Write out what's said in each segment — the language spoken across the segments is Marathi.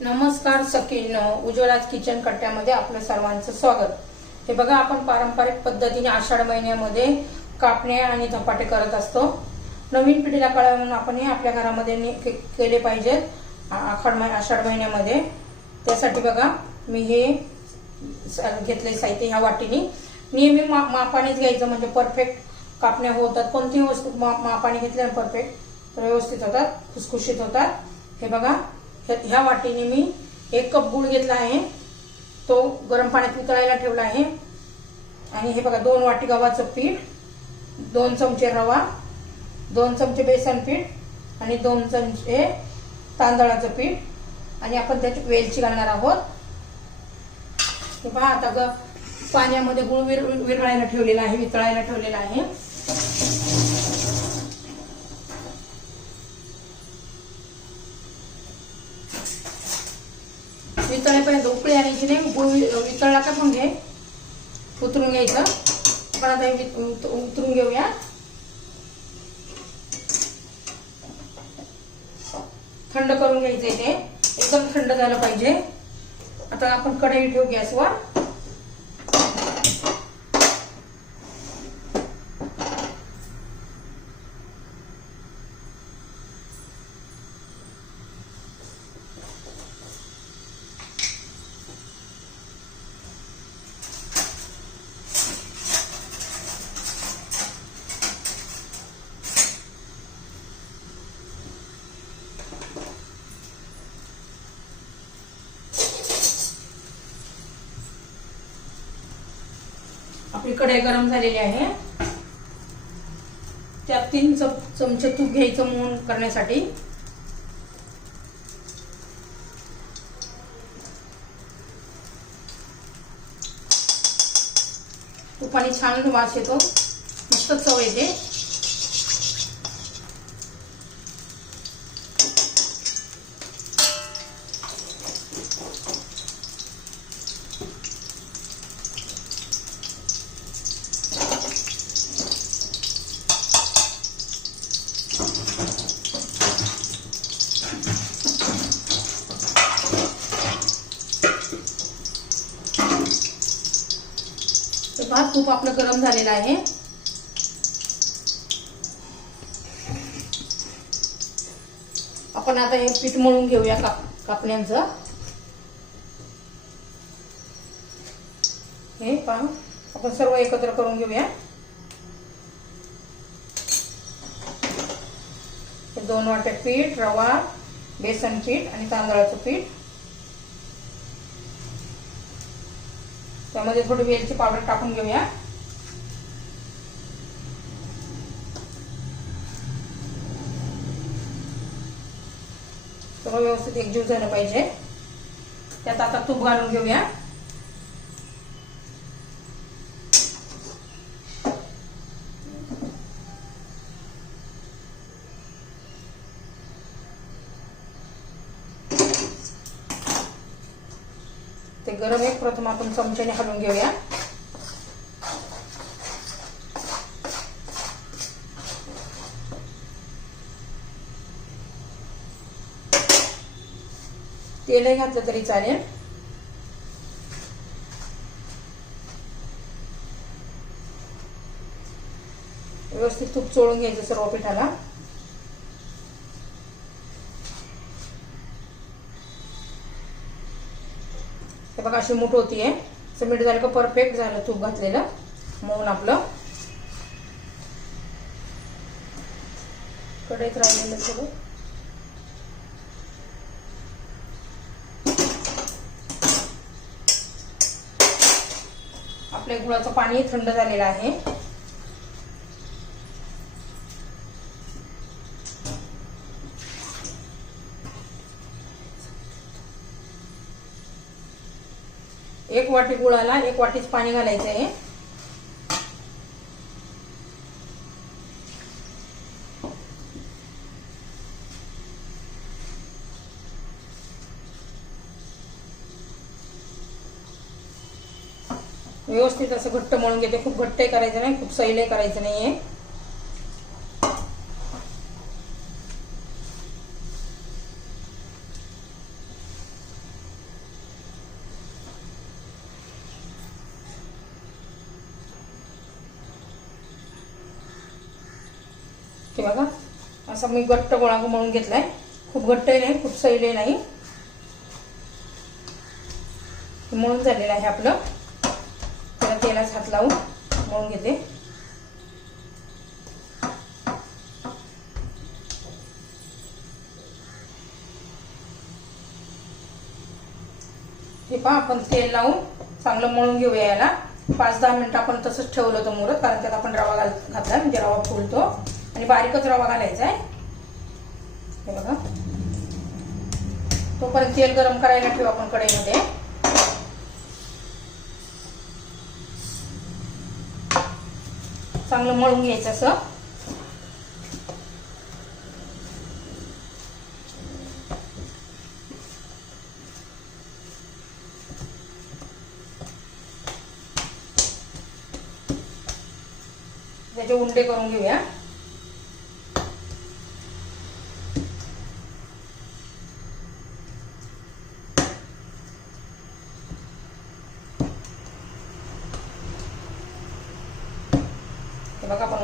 नमस्कार सकिन उज्ज्वलाज किचन कट्ट्यामध्ये आपलं सर्वांचं स्वागत. हे बघा आपण पारंपरिक पद्धतीने आषाढ महिन्यामध्ये कापणे आणि धपाटे करत असतो. नवीन पिढीला कळा म्हणून आपण हे आपल्या घरामध्ये के- केले पाहिजेत आखाड आषाढ महिन्यामध्ये. त्यासाठी बघा मी हे स- घेतले साहित्य ह्या वाटीने. नेहमी मा मापानेच घ्यायचं म्हणजे परफेक्ट कापण्या होतात कोणतीही वस्तू मा मापाने घेतल्या परफेक्ट व्यवस्थित होतात खुसखुशीत होतात. हे बघा ह्या- ह्या वाटीने मी एक कप गुळ घेतला आहे. तो गरम पाण्यात वितळायला ठेवला आहे. आणि हे बघा दोन वाटी गव्हाचं पीठ दोन चमचे रवा दोन चमचे बेसन पीठ आणि दोन चमचे तांदळाचं पीठ. आणि आपण त्याची वेलची घालणार आहोत. हे पहा आता ग पाण्यामध्ये गुळ विर विरघळायला ठेवलेला आहे वितळायला ठेवलेला आहे वितळेपर्यंत उकळी आणायची नाही गुळ वि- वितळला पण घे. उतरून घ्यायचं. आपण आता हे उतरून घेऊया. थंड करून घ्यायचं ते. एकदम थंड झालं पाहिजे. आता आपण कढई ठेवू गॅसवर आपली कढई गरम झालेली आहे. त्यात तीन चम- चमचे तूप घ्यायचं मोहन करण्यासाठी. तुपाने छान वास येतो. मस्त चव येते. पहा तूप आपलं गरम झालेलं आहे. आपण आता हे पीठ मळून घेऊया काप कापण्यांचं. हे पहा. आपण सर्व एकत्र करून घेऊया. दोन वाट्या पीठ रवा बेसन पीठ आणि तांदळाचं पीठ. त्यामध्ये थोडी वेलची पावडर टाकून घेऊया. सगळं व्यवस्थित एकजीव झालं पाहिजे. त्यात आता तूप घालून घेऊया. ते गरम एक प्रथम आपण चमच्याने हलवून घेऊया. तेलही घातलं तरी चालेल. व्यवस्थित तूप चोळून घ्यायचं सर्व पिठाला. हे बघा अशी मूठ होतीये मीठ झालं का परफेक्ट झालं तूप घातलेलं. मऊन आपलं. कढईत राहिलेलं सगळं. आपल्या गुळाचं पाणी थंड झालेलं आहे एक वाटी गुळाला एक वाटीच पाणी घालायचं आहे. व्यवस्थित असं घट्ट मळून घेते. खूप घट्टही करायचं नाही खूप सैलही करायचं नाहीये. हे बघा असा मी घट्ट गोळा म्हणून घेतलाय. खूप घट्टही नाही खूप सैलही नाही. मळून झालेलं आहे आपलं. त्याला तेलाच हात लावून मळून घेते. हे पहा आपण तेल लावून चांगलं मळून घेऊया याला. पाच दहा मिनिटं आपण तसंच ठेवलं होतं मुहूर्त कारण त्यात आपण रवा घाल घातला म्हणजे रवा फुलतो. आणि बारीकच रवा घालायचा आहे. हे बघा. तोपर्यंत तेल गरम करायला ठेवू आपण कढईमध्ये. चांगलं मळून घ्यायचं असं. त्याचे उंडे करून घेऊया.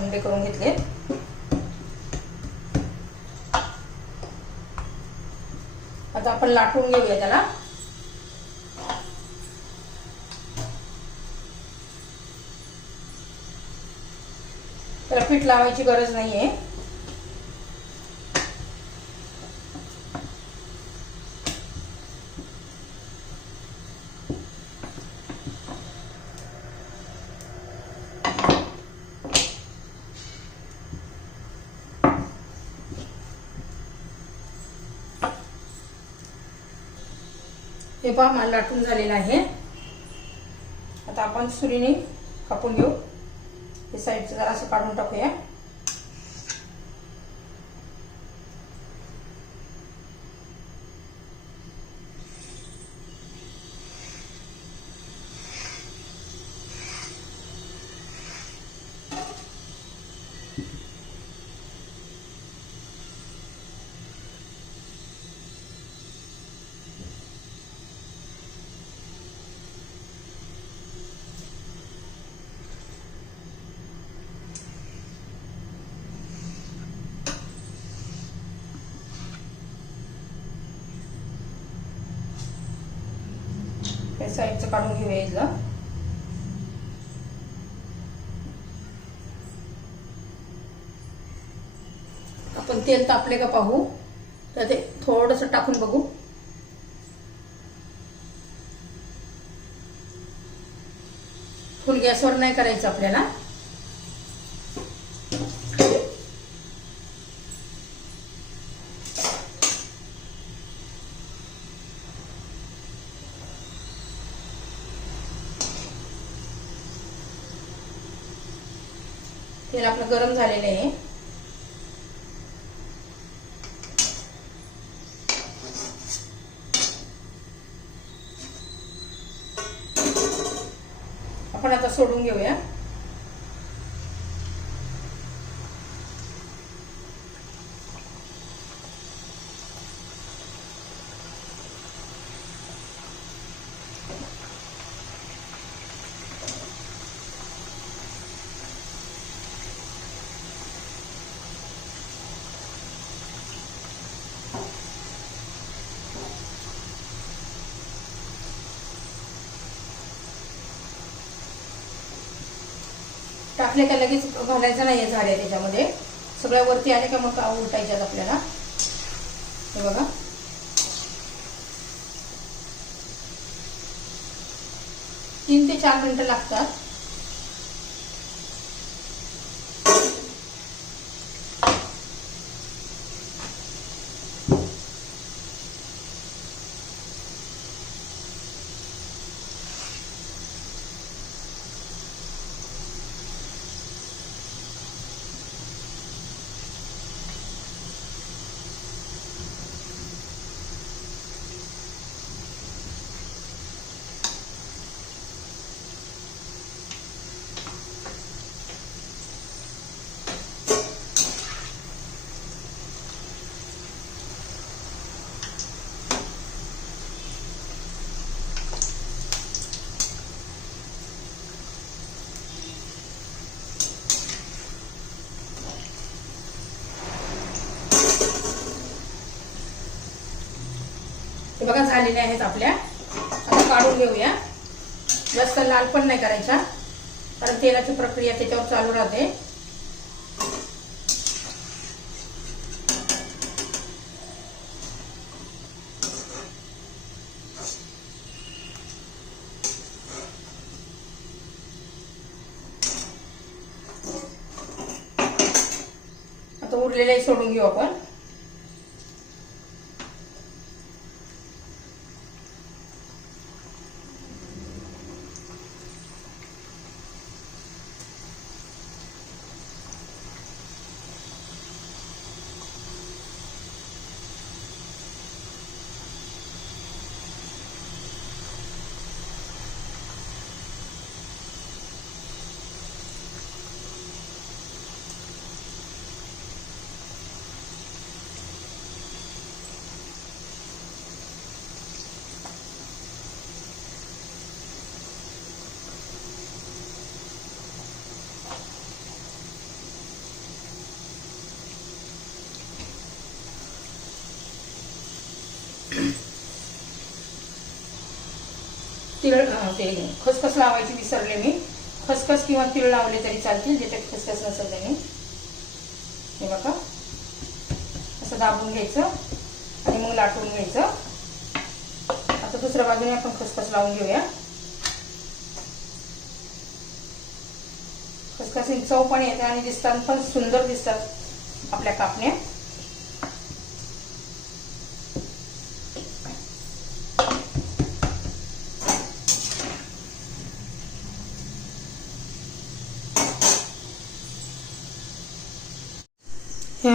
उंडे करून घेतले. आता आपण लाटून घेऊया त्याला. त्याला पीठ लावायची गरज नाहीये. हे पहा मला लाटून झालेलं आहे. आता आपण सुरीने कापून घेऊ. हे साईडचं जरा असं काढून टाकूया. हे साईडचं काढून घेऊया इथलं आपण तेल तापले का पाहू? तर ते थोडस टाकून बघू. फुल गॅसवर नाही करायचं आपल्याला. तेल आपलं गरम झालेलं आहे. आपण आता सोडून घेऊया. टाकले का लगेच घालायचं नाहीये झाड्या त्याच्यामध्ये. सगळ्या वरती आले का मग उलटायच्यात आपल्याला. हे बघा. तीन ते चार मिनिटं लागतात. झालेल्या आहेत आपल्या. आता काढून घेऊया. जास्त लाल पण नाही करायचा. कारण तेलाची प्रक्रिया त्याच्यावर चालू राहते. आता उरलेले सोडून घेऊ आपण. तिळ ते खसखस लावायची विसरले मी. खसखस किंवा तीळ लावले तरी चालतील ज्याच्यात खसखस नसेल त्यांनी. हे बघा. असं दाबून घ्यायचं आणि मग लाटून घ्यायचं. आता दुसऱ्या बाजूने आपण खसखस लावून घेऊया. खसखस चव पण येते आणि दिसतात पण सुंदर दिसतात आपल्या कापण्या.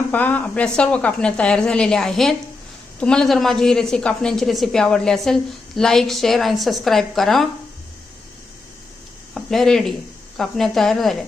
बघा पहा आपल्या सर्व कापण्या तयार झालेल्या आहेत. तुम्हाला जर माझी ही रेसिपी कापण्यांची रेसिपी आवडली असेल लाईक शेअर आणि सबस्क्राईब करा. आपल्या रेडी कापण्या तयार झाल्या.